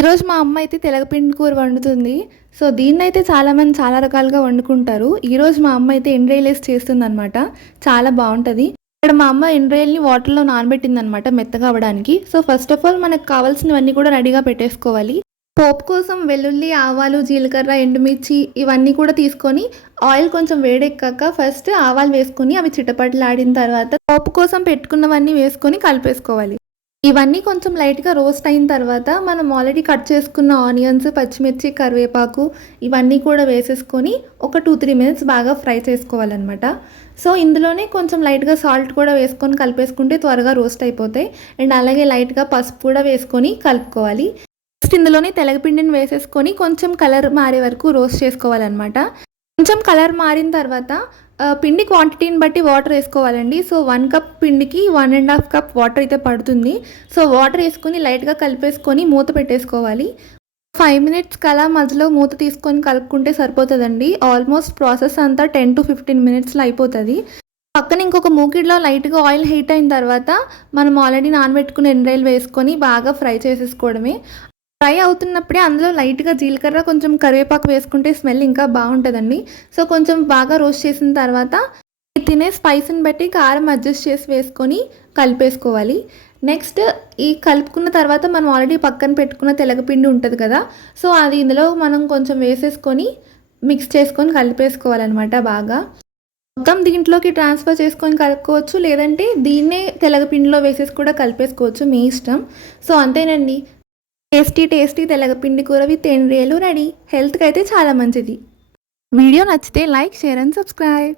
ఈరోజు మా అమ్మ అయితే తెలగపిండి కూర వండుతుంది. సో, దీన్నైతే చాలామంది చాలా రకాలుగా వండుకుంటారు. ఈరోజు మా అమ్మ అయితే ఎండ్రాయిలేసి చేస్తుందనమాట. చాలా బావుంటది. ఇక్కడ మా అమ్మ ఎండ్రాయిల్ని వాటర్‌లో నానబెట్టిందనమాట మెత్తగా అవ్వడానికి. సో, ఫస్ట్ ఆఫ్ ఆల్ మనకు కావాల్సినవన్నీ కూడా రెడీగా పెట్టేసుకోవాలి. పోపు కోసం వెల్లుల్లి, ఆవాలు, జీలకర్ర, ఎండుమిర్చి ఇవన్నీ కూడా తీసుకొని ఆయిల్ కొంచెం వేడెక్కాక ఫస్ట్ ఆవాలు వేసుకొని అవి చిటపటలాడిన తర్వాత పోపు కోసం పెట్టుకున్నవన్నీ వేసుకొని కలిపేసుకోవాలి. ఇవన్నీ కొంచెం లైట్‌గా రోస్ట్ అయిన తర్వాత మనం ఆల్రెడీ కట్ చేసుకున్న ఆనియన్స్, పచ్చిమిర్చి, కరివేపాకు ఇవన్నీ కూడా వేసేసుకొని ఒక 2-3 మినిట్స్ బాగా ఫ్రై చేసుకోవాలనమాట. సో, ఇందులోనే కొంచెం లైట్‌గా సాల్ట్ కూడా వేసుకొని కలిపేసుకుంటే త్వరగా రోస్ట్ అయిపోతాయి. అండ్ అలాగే లైట్‌గా పసుపు కూడా వేసుకొని కలుపుకోవాలి. నెక్స్ట్ ఇందులోనే తెలగపిండిని వేసేసుకొని కొంచెం కలర్ మారే వరకు రోస్ట్ చేసుకోవాలనమాట. కొంచెం కలర్ మారిన తర్వాత పిండి క్వాంటిటీని బట్టి వాటర్ వేసుకోవాలండి. సో, 1 కప్ పిండికి 1 ½ కప్ వాటర్ అయితే పడుతుంది. సో, వాటర్ వేసుకొని లైట్‌గా కలిపేసుకొని మూత పెట్టేసుకోవాలి. 5 మినిట్స్‌కి అలా మధ్యలో మూత తీసుకొని కలుపుకుంటే సరిపోతుందండి. ఆల్మోస్ట్ ప్రాసెస్ అంతా 10-15 మినిట్స్‌లో అయిపోతుంది. పక్కన ఇంకొక మూకిడిలో లైట్‌గా ఆయిల్ హీట్ అయిన తర్వాత మనం ఆల్రెడీ నానబెట్టుకున్న ఎండ్రాయిల్ వేసుకొని బాగా ఫ్రై చేసేసుకోవడమే. ఫ్రై అవుతున్నప్పుడే అందులో లైట్‌గా జీలకర్ర, కొంచెం కరివేపాకు వేసుకుంటే స్మెల్ ఇంకా బావుంటదండి. సో, కొంచెం బాగా రోస్ట్ చేసిన తర్వాత తినే స్పైస్‌ని బట్టి కారం అడ్జస్ట్ చేసి వేసుకొని కలిపేసుకోవాలి. నెక్స్ట్ ఈ కలుపుకున్న తర్వాత మనం ఆల్రెడీ పక్కన పెట్టుకున్న తెలగపిండి ఉంటది కదా! సో, అది ఇందులో మనం కొంచెం వేసేసుకొని మిక్స్ చేసుకొని కలిపేసుకోవాలనమాట బాగా. మొత్తం దీంట్లోకి ట్రాన్స్‌ఫర్ చేసుకొని కలుపుకోవచ్చు. లేదంటే దీన్నే తెలగపిండిలో వేసేసి కూడా కలిపేసుకోవచ్చు మీ ఇష్టం. సో, అంతేనండి. టేస్టీ తెలగపిండి కూర విత్ ఎండ్రాయిలు రెడీ. హెల్త్‌కి అయితే చాలా మంచిది. వీడియో నచ్చితే లైక్, షేర్ అండ్ సబ్స్క్రైబ్.